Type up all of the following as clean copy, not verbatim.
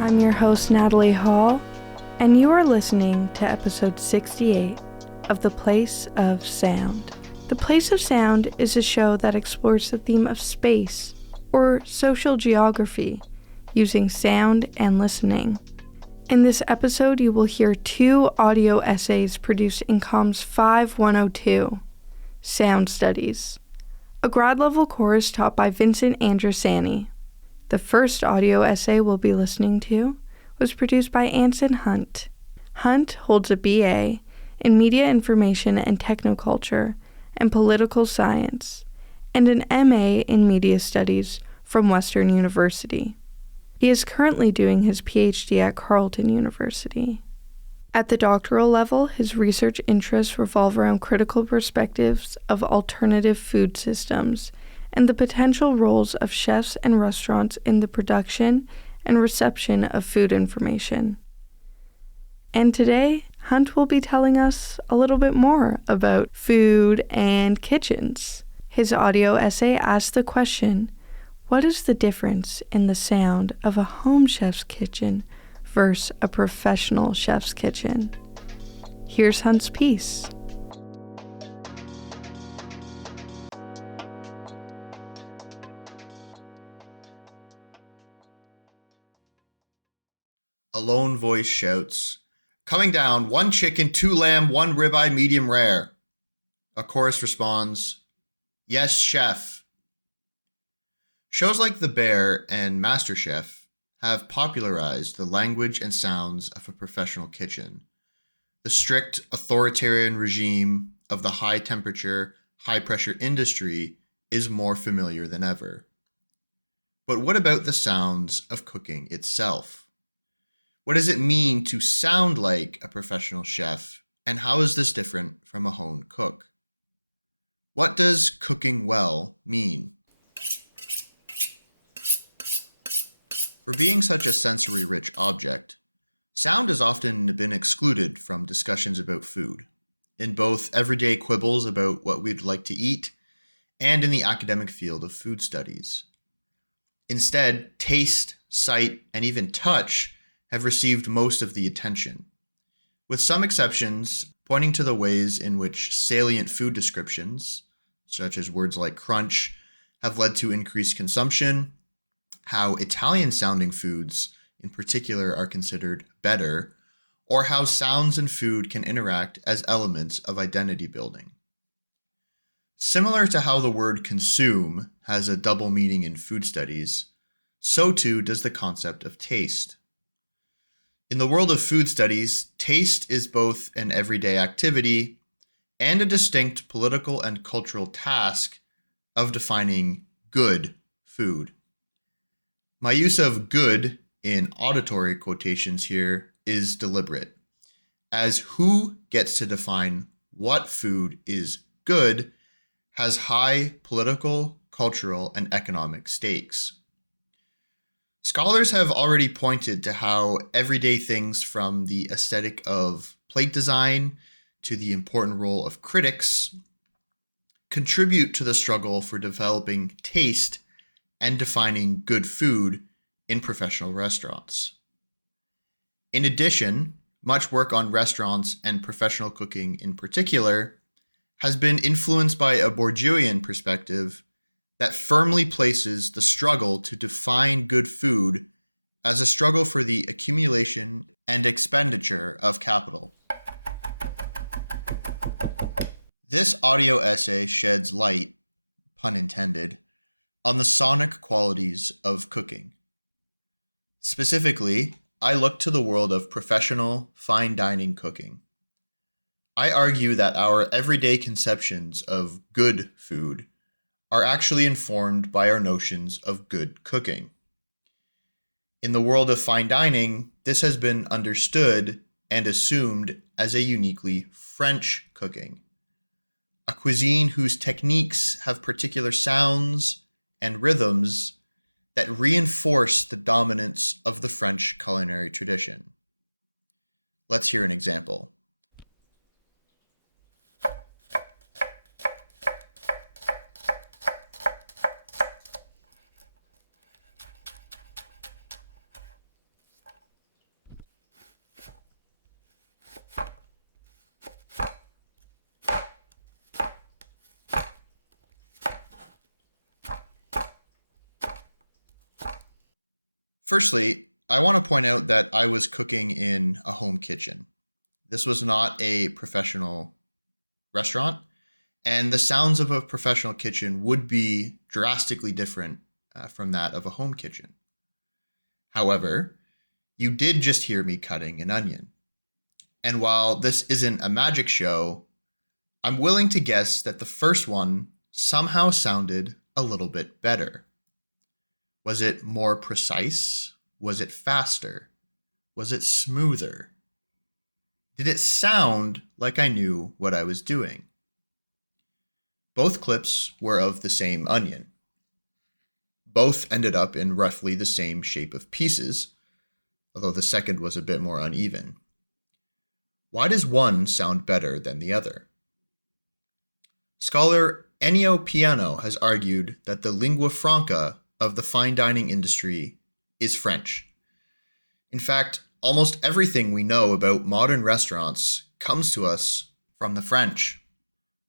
I'm your host, Natalie Hall, and you are listening to episode 68 of The Place of Sound. The Place of Sound is a show that explores the theme of space, or social geography, using sound and listening. In this episode, you will hear 2 audio essays produced in Comms 5102, Sound Studies, a grad-level course taught by Vincent Andrisani. The first audio essay we'll be listening to was produced by Anson Hunt. Hunt holds a BA in Media Information and Technoculture and Political Science, and an MA in Media Studies from Western University. He is currently doing his PhD at Carleton University. At the doctoral level, his research interests revolve around critical perspectives of alternative food systems and the potential roles of chefs and restaurants in the production and reception of food information. And today, Hunt will be telling us a little bit more about food and kitchens. His audio essay asks the question, what is the difference in the sound of a home chef's kitchen versus a professional chef's kitchen? Here's Hunt's piece. A lone voice shouts, "Coming down, 1 chicken, 2 lamb, 1 ribeye medium rare." A chorus responds, "Yes, chef." Shows like The Bear and MasterChef have popularized the language and sounds of a professional kitchen. The strict authoritarian regime of the high-temperature, high-pressure industry is more familiar than ever. But what about the sounds of cooking itself? What does it mean to sound like a professional chef, and how is this different from a home cook? What does cooking well mean? For being such a sensory-rich object, sound has often been excluded from discussions about food, in both everyday quibbles about what we'd like to eat, and in the academic field of food studies. Instead, taste, sight, and even touch have received most of the attention, with some exceptions pointing to the ways in which salient food descriptions, such as words like crunch, have led to increased consumption, how Italian-sounding foods in particular are considered better, or how sounds and food can interact as elements of identity building. Similar to how the word consume has a double meaning in food studies, so too does the concept of taste. In the world of food studies, taste is both an everyday activity and a distinct political and cultural task of defining good food. My use of good in auditory quotations here is deliberate, as who gets to define what food is good has high political, cultural, and economic stakes. Scholars have already pointed to how everyday things from the aesthetic of plate design to the important role of critics contribute to the struggle for developing taste and defining good food in professional restaurants. In addition, much work on restaurants and professional cooking in particular has been influenced by a Bourdieuian perspective that firmly places the struggle to define good food as a struggle for the accumulation and expenditure of capital. This audio essay sheds light, pun intended, on the sonic qualities of cooking. Specifically, I look to the world of professional, fine dining cooking. I argue that our everyday conceptions of good food are actually informed by our notions of good cooking. In the world of fine dining, this has been understood and assumed as a uniquely French cooking, a cuisine whose techniques have particular sounds and rhythms that reinforce the dominance of the French culinary tradition. Let's hear an example. Firstly, I want to point out that I was cooking in a home kitchen. This was not a professional restaurant, and the sounds of a professional kitchen would be drastically different from that of a home kitchen. However, you did just hear me cutting an onion. And while this isn't a magic show, I'm willing to guess that the first one somehow sounded a little bit better. Was it more precise? Was it faster? Was it smoother? Did it sound like I knew what I was doing? Both clips were of the same onion. Both ended up in roughly the same shape of pieces, although the second was a bit more uneven. Why does one sound better than the other? Scholar Ennio Piano has argued that the lingua franca of the fine dining industry is French. In fact, almost everything we know about modern restaurants comes to us from the French.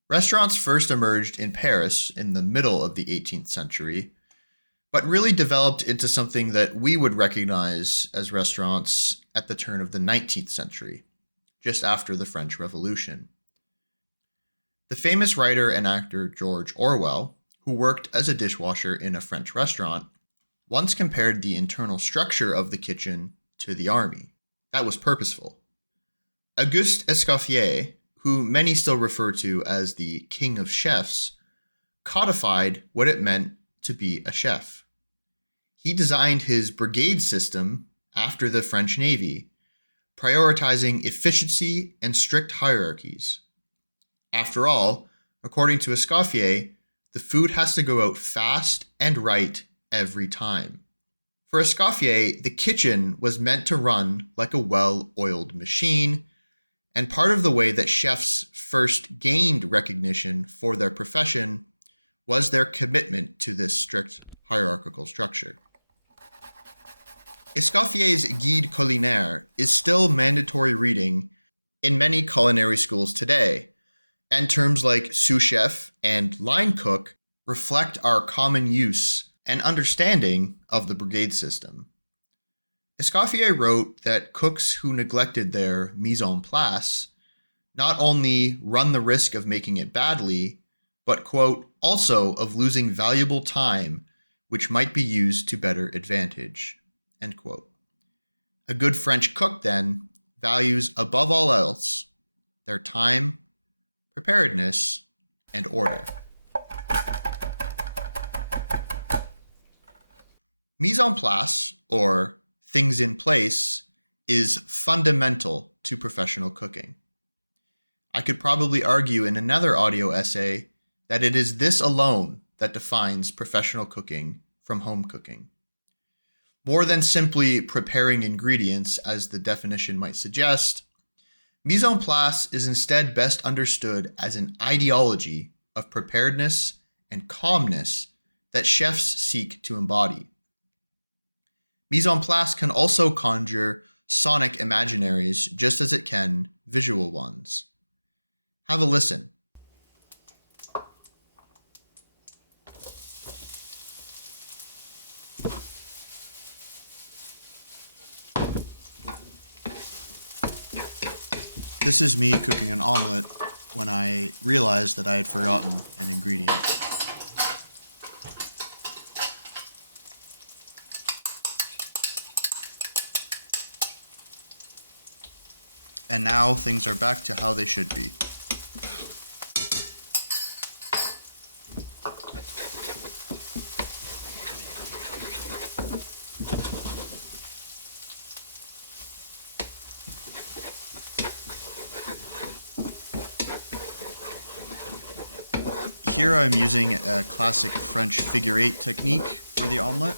Restaurants first emerged in Paris in the middle of the 18th century, but really developed into something that we would recognize as restaurants at the turn of the 19th century, just after the French Revolution. The famous writer and actor George Orwell, who worked as a dishwasher in a French restaurant, once compared the internal structure of the kitchen to the army. That was purposeful. Auguste Escoffier, who many still refer to as the king of chefs, codified what it meant to be a chef. He designed his brigade system after the French Navy, prioritizing efficiency and strict hierarchies. After all, according to Escoffier, the food has to go out fast and right every time. For Escoffier, the kitchen was meant to run like a well-oiled machine, and part of the way that chefs first gained recognition for their profession was their commitment to this strict hierarchical structure. Escoffier's Guide Culinaire is still mandatory reading in many culinary schools today, and terms like sous chef and line cook reflect our common use and understanding of the brigade system. Escoffier wrote that cooks who neglected their mise en place not only run the risk of making it badly, but, quote, also of losing valuable time which might be used to better advantage, end quote. A good French cook, then, values above all else their time, preparedness, and order. Mise en place, or things in place, is fundamental to professional cooking. I could probably argue in another audio essay that it is this alone that defines professional cooking from home cooking. More than simply preparing ingredients, as the definition might suggest, mise en place is instead best understood as an ideology of preparedness and calmness that chefs seek to embody. Mise en place can also conjure sonic imaginaries just as it can visual ones. Have a listen. This is me cooking an omelet when I realized that I had forgotten an ingredient. And now things are back to how they should be. Here I'm using a classic French figure-8 technique for the omelet.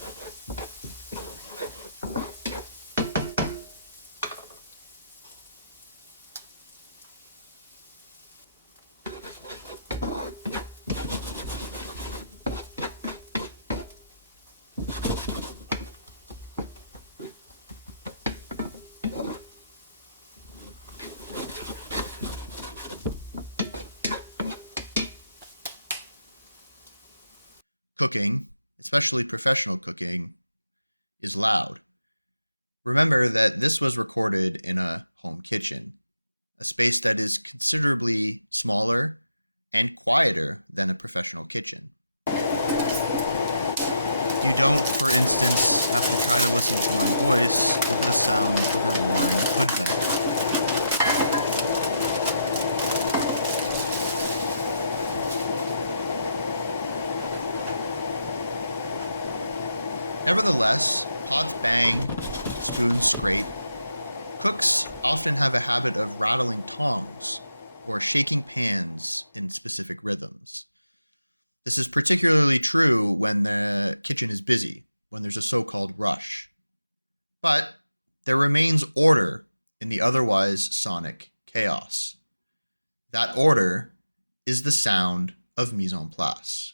Cooking, especially professional cooking, is loud. Remember that this was recorded in a home kitchen, a space that is considerably smaller and quieter than a professional kitchen. You don't, for instance, have to try to listen to my voice over the sound of a roaring hood vent. Nevertheless, pots bang, spoons scrape. Cooks often have a habit of rattling tongs or shaking pans in specific rhythms. This is particularly true when the kitchen is busy, when there's a so-called rush. But there remains order in the otherwise sonic chaos. That order is the sound of mise en place.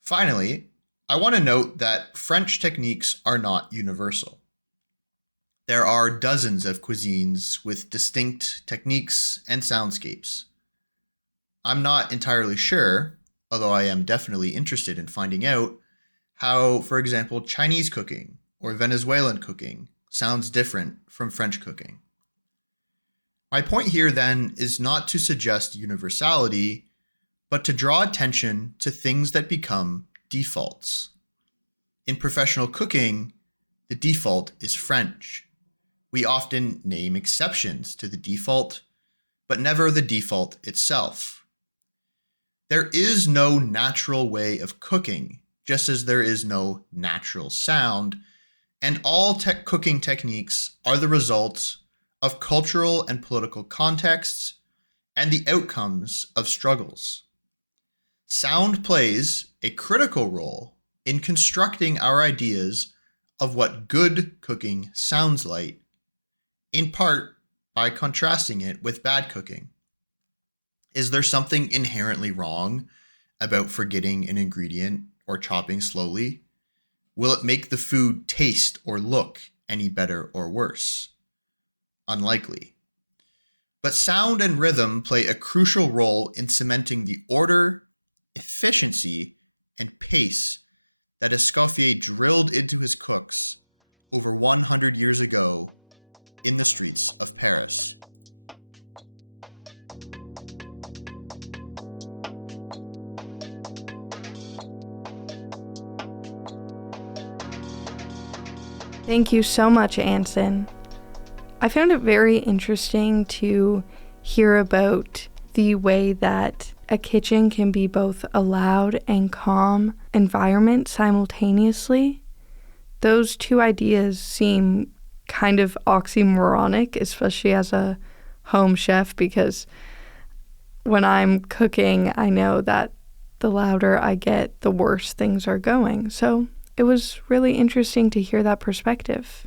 Finally, I want to note that French techniques are not universal. There are dozens of cuisines with distinct techniques and soundscapes. I'm not entirely sure, although I am definitely interested in finding out, how, for example, Chinese cooking or Venezuelan cooking sounds different from French cooking. My point here then is not to suggest universality, but to draw attention to things that become defaults. In professional cooking, the default is French. We often name exceptions to the default, but never the default itself. There is no natural way of cooking, just as there is no natural sound, and all cooking techniques are the result of cultural and political contexts and the outcomes of struggles. Sound plays a critical role in constructing our ideas of what good cooking sounds like, in part by contrasting it with bad cooking. Is there something inherently wrong about forgetting an ingredient or chopping slowly? Will it make the food taste or look any better or worse? Unlikely. But sound and rhythm play a crucial role in cementing the order, efficiency, and pace that Escoffier drilled into his cooks over 100 years ago in the streets of Paris. Thank you so much, Anson. I found it very interesting to hear about the way that a kitchen can be both a loud and calm environment simultaneously. Those two ideas seem kind of oxymoronic, especially as a home chef, because when I'm cooking, I know that the louder I get, the worse things are going. So it was really interesting to hear that perspective.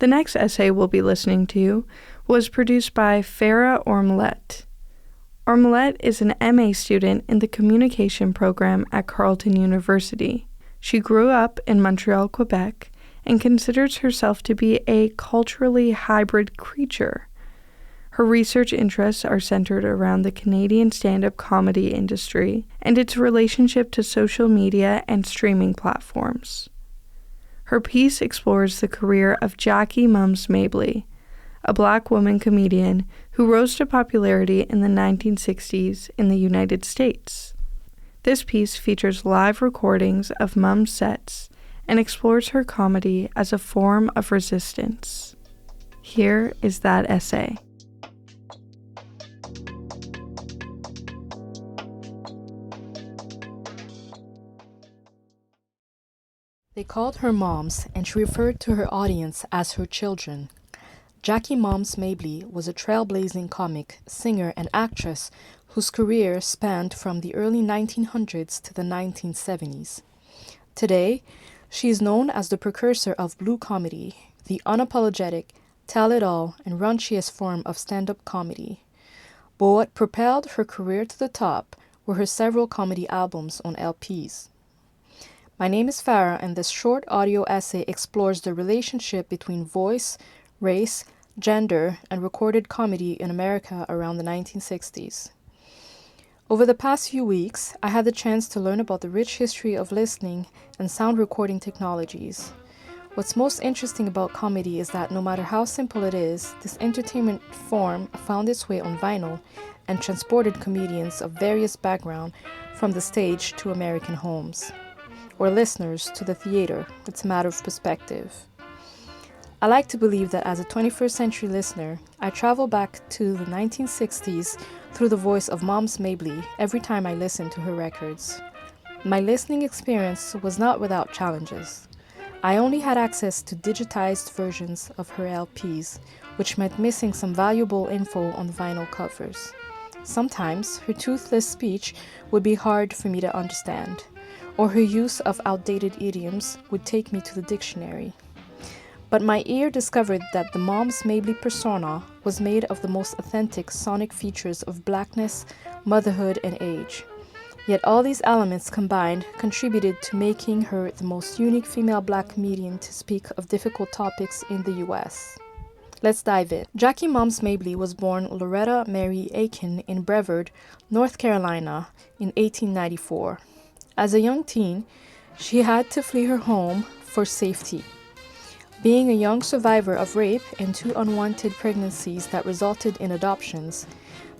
The next essay we'll be listening to was produced by Farah Ormelet. Ormelet is an MA student in the communication program at Carleton University. She grew up in Montreal, Quebec, and considers herself to be a culturally hybrid creature. Her research interests are centered around the Canadian stand-up comedy industry and its relationship to social media and streaming platforms. Her piece explores the career of Jackie Mums Mabley, a Black woman comedian who rose to popularity in the 1960s in the United States. This piece features live recordings of Mum's sets and explores her comedy as a form of resistance. Here is that essay. They called her moms, and she referred to her audience as her children. Jackie Mums Mabley was a trailblazing comic, singer, and actress whose career spanned from the early 1900s to the 1970s. Today, she is known as the precursor of blue comedy, the unapologetic, tell-it-all, and raunchiest form of stand-up comedy. But what propelled her career to the top were her several comedy albums on LPs. My name is Farah, and this short audio essay explores the relationship between voice, race, gender, and recorded comedy in America around the 1960s. Over the past few weeks, I had the chance to learn about the rich history of listening and sound recording technologies. What's most interesting about comedy is that no matter how simple it is, this entertainment form found its way on vinyl and transported comedians of various backgrounds from the stage to American homes, or listeners to the theater. It's a matter of perspective. I like to believe that as a 21st century listener, I travel back to the 1960s through the voice of Moms Mabley every time I listen to her records. My listening experience was not without challenges. I only had access to digitized versions of her LPs, which meant missing some valuable info on the vinyl covers. Sometimes her toothless speech would be hard for me to understand, or her use of outdated idioms would take me to the dictionary. But my ear discovered that the Moms Mabley persona was made of the most authentic sonic features of blackness, motherhood, and age. Yet all these elements combined contributed to making her the most unique female black comedian to speak of difficult topics in the US. Let's dive in. Jackie Moms Mabley was born Loretta Mary Aiken in Brevard, North Carolina in 1894. As a young teen, she had to flee her home for safety. Being a young survivor of rape and 2 unwanted pregnancies that resulted in adoptions,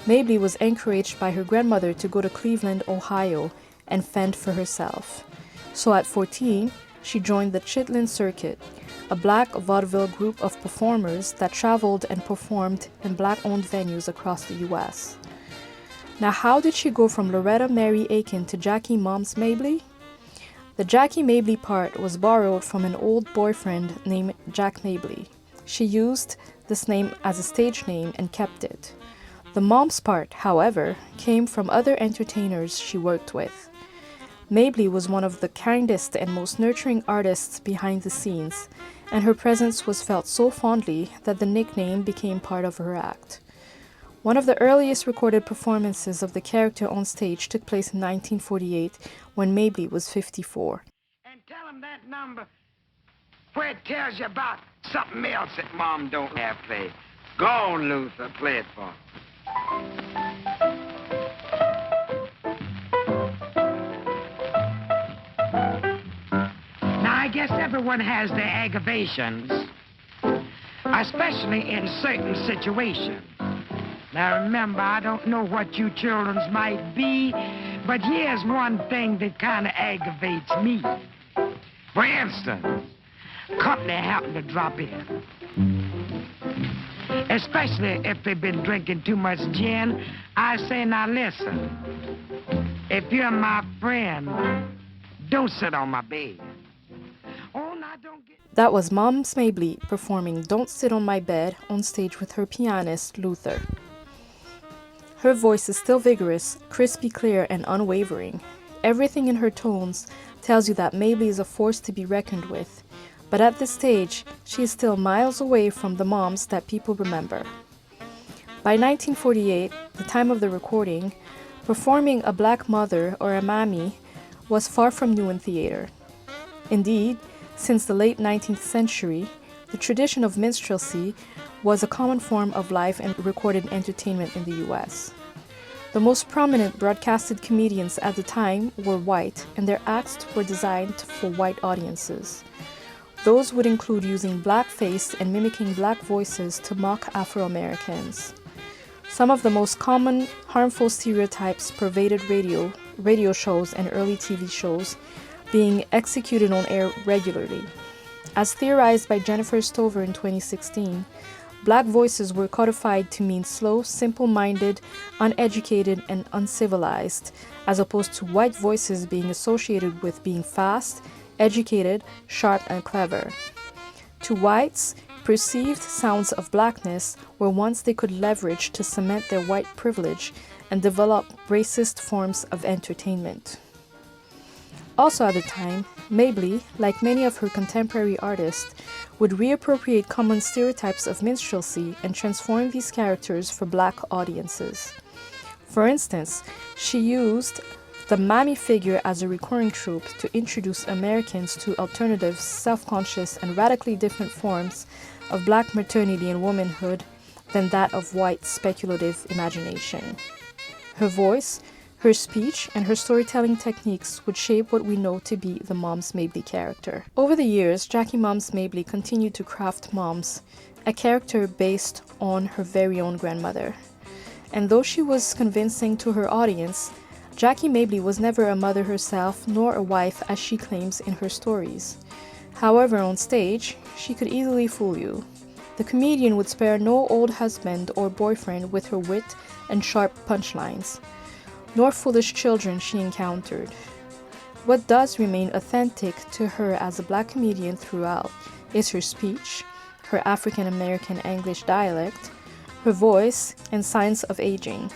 Mabley was encouraged by her grandmother to go to Cleveland, Ohio, and fend for herself. So at 14, she joined the Chitlin Circuit, a black vaudeville group of performers that traveled and performed in black-owned venues across the U.S. Now, how did she go from Loretta Mary Aiken to Jackie Moms Mabley? The Jackie Mabley part was borrowed from an old boyfriend named Jack Mabley. She used this name as a stage name and kept it. The Moms part, however, came from other entertainers she worked with. Mabley was one of the kindest and most nurturing artists behind the scenes, and her presence was felt so fondly that the nickname became part of her act. One of the earliest recorded performances of the character on stage took place in 1948 when Mabley was 54. And tell him that number where it tells you about something else that Mom don't have played. Go on, Luther, play it for him. Now, I guess everyone has their aggravations, especially in certain situations. Now, remember, I don't know what you children's might be, but here's one thing that kind of aggravates me. For instance, company happen to drop in. Especially if they've been drinking too much gin. I say, now listen, if you're my friend, don't sit on my bed. Oh, now don't get... That was Moms Mabley performing Don't Sit on My Bed on stage with her pianist, Luther. Her voice is still vigorous, crispy clear, and unwavering. Everything in her tones tells you that Mabley is a force to be reckoned with. But at this stage, she is still miles away from the moms that people remember. By 1948, the time of the recording, performing a black mother or a mammy was far from new in theater. Indeed, since the late 19th century, the tradition of minstrelsy was a common form of live and recorded entertainment in the U.S. The most prominent broadcasted comedians at the time were white, and their acts were designed for white audiences. Those would include using blackface and mimicking black voices to mock Afro-Americans. Some of the most common harmful stereotypes pervaded radio shows and early TV shows, being executed on air regularly. As theorized by Jennifer Stover in 2016, black voices were codified to mean slow, simple-minded, uneducated, and uncivilized, as opposed to white voices being associated with being fast, educated, sharp, and clever. To whites, perceived sounds of blackness were ones they could leverage to cement their white privilege and develop racist forms of entertainment. Also at the time, Mabley, like many of her contemporary artists, would reappropriate common stereotypes of minstrelsy and transform these characters for black audiences. For instance, she used the mammy figure as a recurring trope to introduce Americans to alternative, self-conscious, and radically different forms of black maternity and womanhood than that of white speculative imagination. Her voice, Her speech and her storytelling techniques would shape what we know to be the Moms Mabley character. Over the years, Jackie Moms Mabley continued to craft Moms, a character based on her very own grandmother. And though she was convincing to her audience, Jackie Mabley was never a mother herself nor a wife as she claims in her stories. However, on stage, she could easily fool you. The comedian would spare no old husband or boyfriend with her wit and sharp punchlines, nor foolish children she encountered. What does remain authentic to her as a black comedian throughout is her speech, her African American English dialect, her voice, and signs of aging.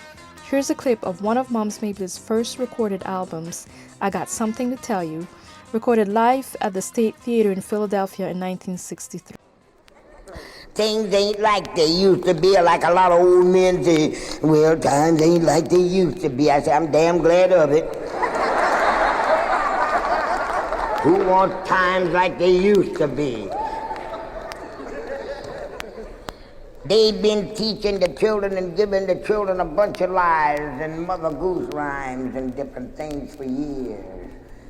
Here's a clip of one of Moms Mabley's first recorded albums, I Got Something to Tell You, recorded live at the State Theater in Philadelphia in 1963. Things ain't like they used to be, like a lot of old men say, well, times ain't like they used to be. I say, I'm damn glad of it. Who wants times like they used to be? They've been teaching the children and giving the children a bunch of lies and Mother Goose rhymes and different things for years.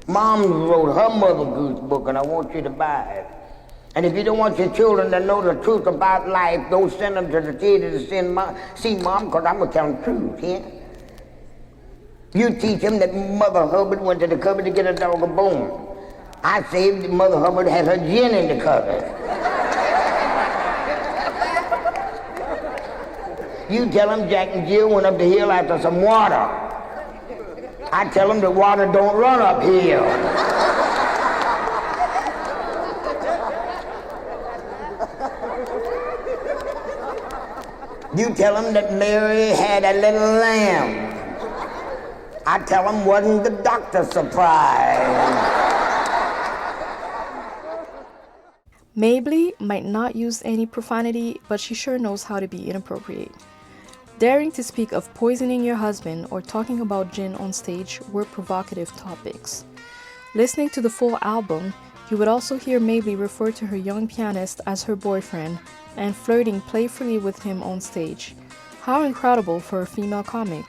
Mom wrote her Mother Goose book, and I want you to buy it. And if you don't want your children to know the truth about life, don't send them to the theater to see Mom, because I'm going to tell them the truth, yeah? You teach them that Mother Hubbard went to the cupboard to get a dog a bone. I say that Mother Hubbard had her gin in the cupboard. You tell them Jack and Jill went up the hill after some water. I tell them the water don't run uphill. You tell them that Mary had a little lamb. I tell them wasn't the doctor surprised. Mabley might not use any profanity, but she sure knows how to be inappropriate. Daring to speak of poisoning your husband or talking about gin on stage were provocative topics. Listening to the full album, you would also hear Mabley refer to her young pianist as her boyfriend and flirting playfully with him on stage. How incredible for a female comic.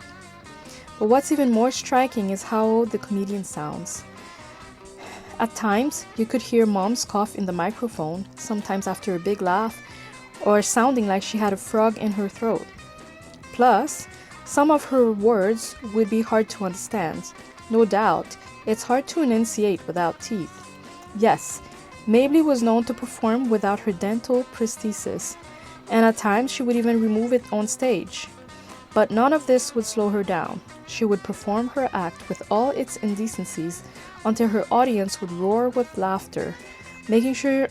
But what's even more striking is how the comedian sounds. At times, you could hear Moms cough in the microphone, sometimes after a big laugh, or sounding like she had a frog in her throat. Plus, some of her words would be hard to understand. No doubt, it's hard to enunciate without teeth. Yes, Mabley was known to perform without her dental prosthesis, and at times she would even remove it on stage. But none of this would slow her down. She would perform her act with all its indecencies until her audience would roar with laughter, making sure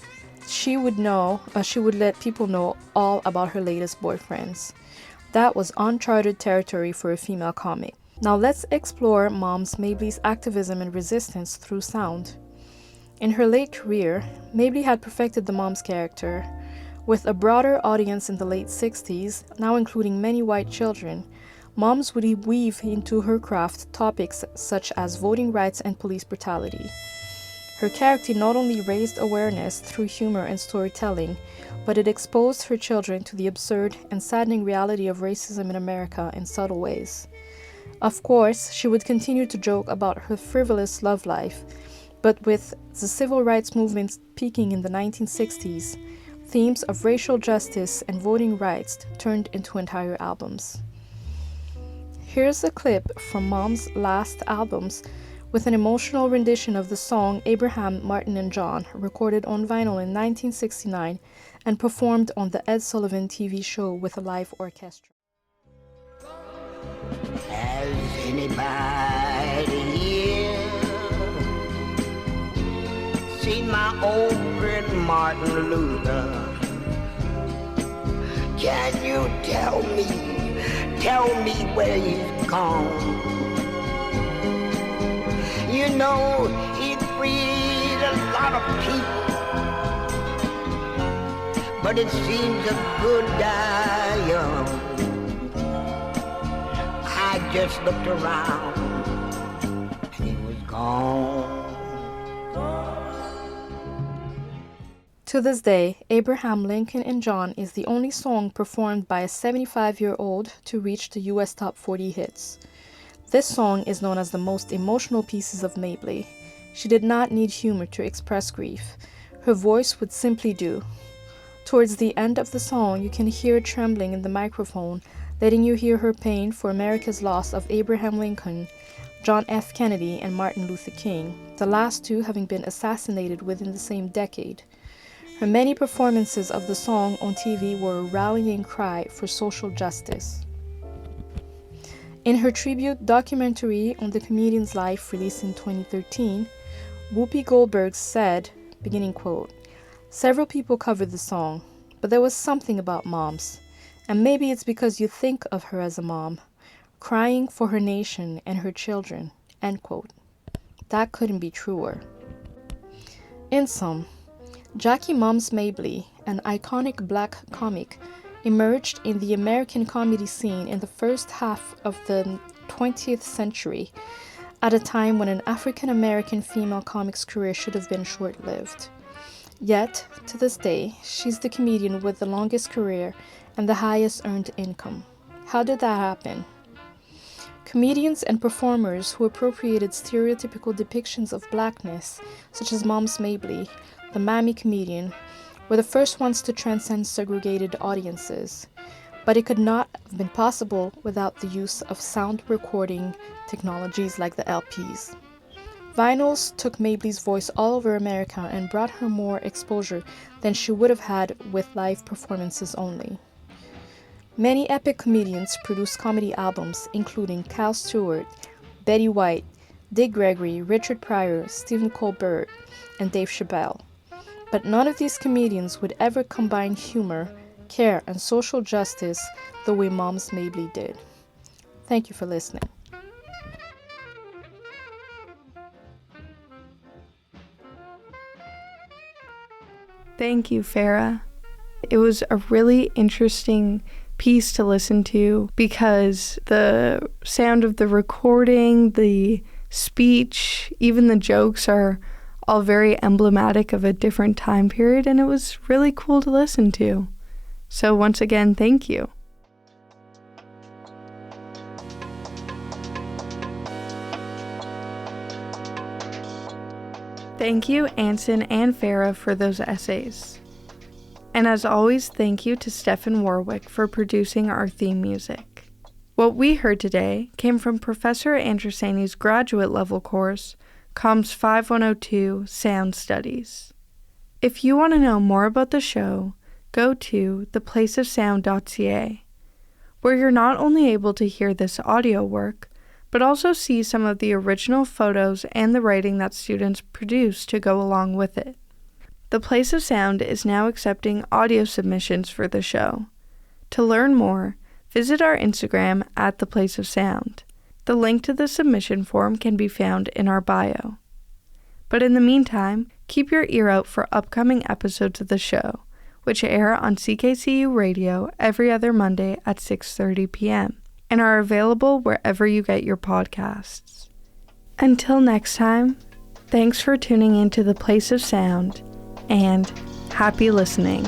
she would let people know all about her latest boyfriends. That was uncharted territory for a female comic. Now let's explore Moms Mabley's activism and resistance through sound. In her late career, Mabley had perfected the Moms character. With a broader audience in the late 60s, now including many white children, Moms would weave into her craft topics such as voting rights and police brutality. Her character not only raised awareness through humor and storytelling, but it exposed her children to the absurd and saddening reality of racism in America in subtle ways. Of course, she would continue to joke about her frivolous love life, but with the civil rights movement peaking in the 1960s, themes of racial justice and voting rights turned into entire albums. Here's a clip from Mom's last albums with an emotional rendition of the song Abraham, Martin and John, recorded on vinyl in 1969 and performed on the Ed Sullivan TV show with a live orchestra. Has anybody here seen my old friend Martin Luther? Can you tell me where he's gone? You know, he freed a lot of people, but it seems a good die young. I just looked around and he was gone. To this day, Abraham Lincoln and John is the only song performed by a 75-year-old to reach the US Top 40 hits. This song is known as the most emotional pieces of Mabley. She did not need humor to express grief. Her voice would simply do. Towards the end of the song, you can hear trembling in the microphone, letting you hear her pain for America's loss of Abraham Lincoln, John F. Kennedy, and Martin Luther King, the last two having been assassinated within the same decade. Her many performances of the song on TV were a rallying cry for social justice. In her tribute documentary on the comedian's life released in 2013, Whoopi Goldberg said, beginning quote, "Several people covered the song, but there was something about moms, and maybe it's because you think of her as a mom, crying for her nation and her children," end quote. That couldn't be truer. In sum, Jackie Moms Mabley, an iconic black comic, emerged in the American comedy scene in the first half of the 20th century, at a time when an African-American female comic's career should have been short-lived. Yet, to this day, she's the comedian with the longest career and the highest earned income. How did that happen? Comedians and performers who appropriated stereotypical depictions of blackness, such as Moms Mabley, the Mammy comedian, were the first ones to transcend segregated audiences. But it could not have been possible without the use of sound recording technologies like the LPs. Vinyls took Mabley's voice all over America and brought her more exposure than she would have had with live performances only. Many epic comedians produced comedy albums, including Cal Stewart, Betty White, Dick Gregory, Richard Pryor, Stephen Colbert, and Dave Chappelle. But none of these comedians would ever combine humor, care, and social justice the way Moms Mabley did. Thank you for listening. Thank you, Farah. It was a really interesting piece to listen to because the sound of the recording, the speech, even the jokes are all very emblematic of a different time period, and it was really cool to listen to. So once again, thank you. Thank you, Anson and Farah, for those essays. And as always, thank you to Stefan Warwick for producing our theme music. What we heard today came from Professor Andrisani's graduate level course, Comms 5102 Sound Studies. If you want to know more about the show, go to theplaceofsound.ca, where you're not only able to hear this audio work, but also see some of the original photos and the writing that students produced to go along with it. The Place of Sound is now accepting audio submissions for the show. To learn more, visit our Instagram at The Place of Sound. The link to the submission form can be found in our bio. But in the meantime, keep your ear out for upcoming episodes of the show, which air on CKCU Radio every other Monday at 6:30 p.m. and are available wherever you get your podcasts. Until next time, thanks for tuning into The Place of Sound, and happy listening.